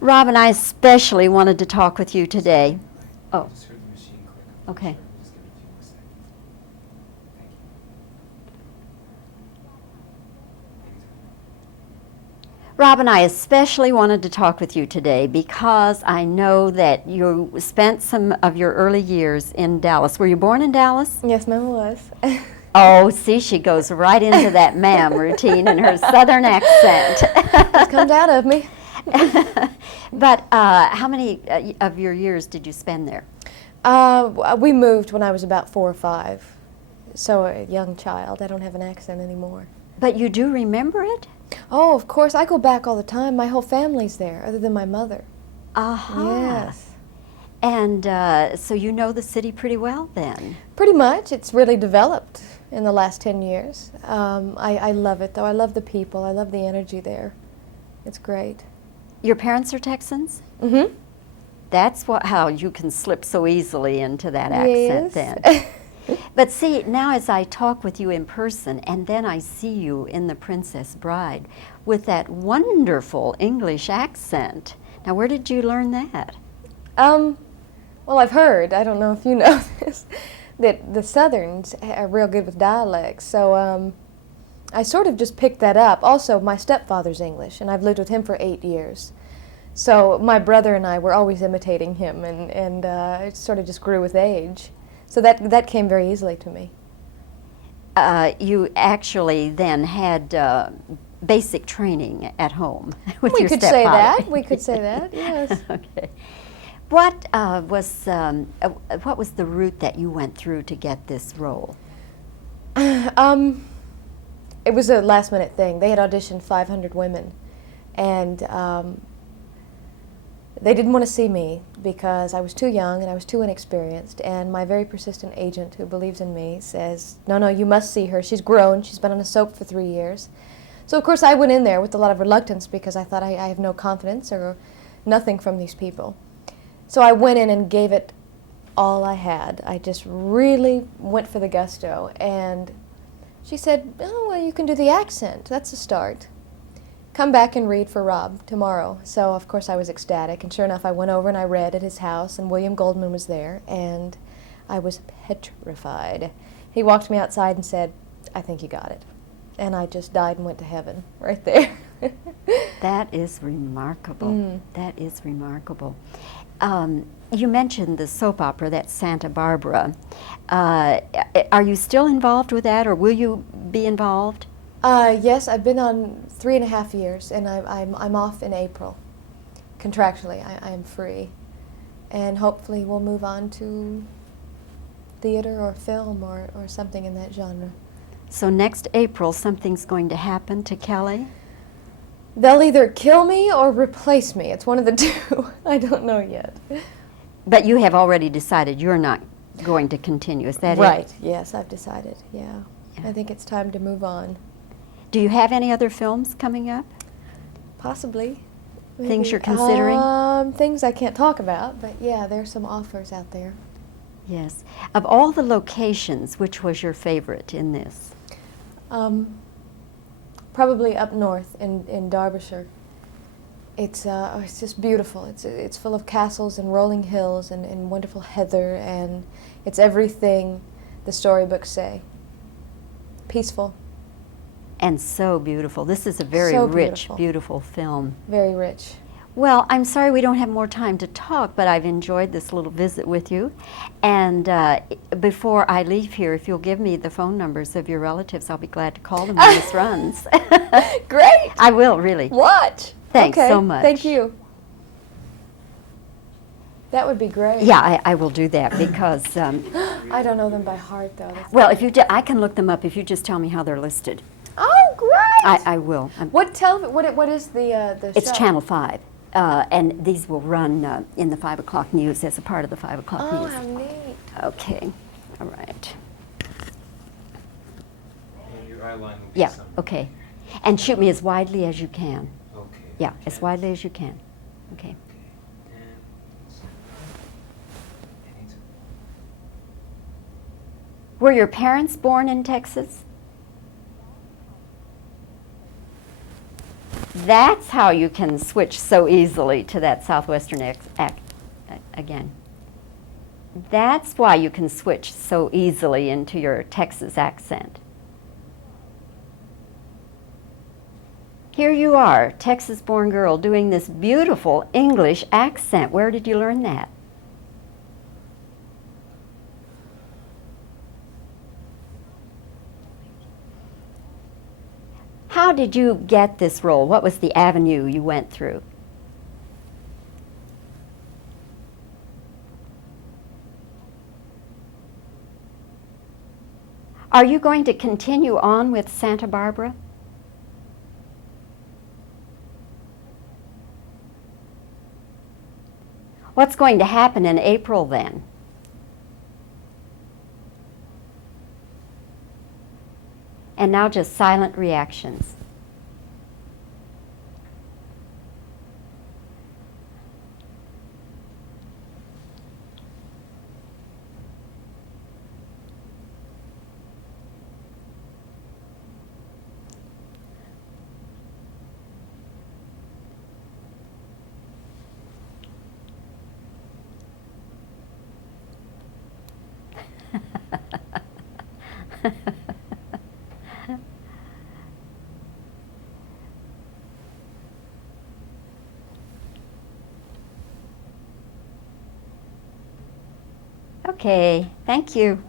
Rob and I especially wanted to talk with you today. I Oh, just heard the machine click. okay. Sure, we'll just give it a few more seconds. Thank you. Anytime. Rob and I especially wanted to talk with you today because I know that you spent some of your early years in Dallas. Were you born in Dallas? Yes, ma'am, was. Oh, see, she goes right into that ma'am routine in her southern accent. It comes out of me. But how many of your years did you spend there? We moved when I was about 4 or 5, so a young child. I don't have an accent anymore. But you do remember it? Oh, of course, I go back all the time. My whole family's there, other than my mother. Aha. Yes. And so you know the city pretty well then? Pretty much. It's really developed in the last 10 years. I love it, though. I love the people. I love the energy there. It's great. Your parents are Texans? Mm-hmm. That's how you can slip so easily into that accent Yes. then. But see, now as I talk with you in person and then I see you in The Princess Bride with that wonderful English accent. Now, where did you learn that? Well, I've heard, I don't know if you know this, that the Southerns are real good with dialects, so I sort of just picked that up. Also, my stepfather's English, and I've lived with him for 8 years. So my brother and I were always imitating him, and it sort of just grew with age. So that came very easily to me. You actually then had basic training at home with We your could stepfather. say that. We could say that, yes. Okay. What was the route that you went through to get this role? It was a last-minute thing. They had auditioned 500 women, and they didn't want to see me because I was too young and I was too inexperienced, and my very persistent agent, who believes in me, says, no, you must see her. She's grown. She's been on a soap for 3 years. So, of course, I went in there with a lot of reluctance because I thought I have no confidence or nothing from these people. So I went in and gave it all I had. I just really went for the gusto, and she said, oh, well, you can do the accent. That's a start. Come back and read for Rob tomorrow. So, of course, I was ecstatic, and sure enough, I went over and I read at his house, and William Goldman was there, and I was petrified. He walked me outside and said, I think you got it. And I just died and went to heaven right there. That is remarkable. Mm. That is remarkable. You mentioned the soap opera, that's Santa Barbara. Are you still involved with that, or will you be involved? Yes, I've been on 3.5 years, and I'm off in April. Contractually, I am free. And hopefully we'll move on to theater or film or something in that genre. So next April, something's going to happen to Kelly? They'll either kill me or replace me. It's one of the two. I don't know yet. But you have already decided you're not going to continue, is that Right, it? yes, I've decided, yeah. Yeah. I think it's time to move on. Do you have any other films coming up? Possibly. Things Maybe. you're considering? Things I can't talk about, but yeah, there's some offers out there. Yes. Of all the locations, which was your favorite in this? Probably up north in Derbyshire. It's just beautiful. It's full of castles and rolling hills and wonderful heather, and it's everything the storybooks say. Peaceful. And so beautiful. This is a very So rich, beautiful. beautiful film. Very rich. Well, I'm sorry we don't have more time to talk, but I've enjoyed this little visit with you. And before I leave here, if you'll give me the phone numbers of your relatives, I'll be glad to call them when this runs. Great! I will, really. Watch! Thanks okay. so much. Thank you. That would be great. Yeah, I will do that because, I don't know them by heart, though. well, if you I can look them up if you just tell me how they're listed. Oh, great! I will. What is the It's show? Channel 5. And these will run in the 5 o'clock news as a part of the 5 o'clock Oh, news. how neat. Okay, all right. And your eye line will be Yeah, some- okay. And shoot me as widely as you can. Okay. Yeah, as widely as you can. Okay. Okay. And anytime. Were your parents born in Texas? That's how you can switch so easily to that Southwestern again. That's why you can switch so easily into your Texas accent. Here you are, Texas-born girl, doing this beautiful English accent. Where did you learn that? How did you get this role? What was the avenue you went through? Are you going to continue on with Santa Barbara? What's going to happen in April then? And now just silent reactions. Okay, thank you.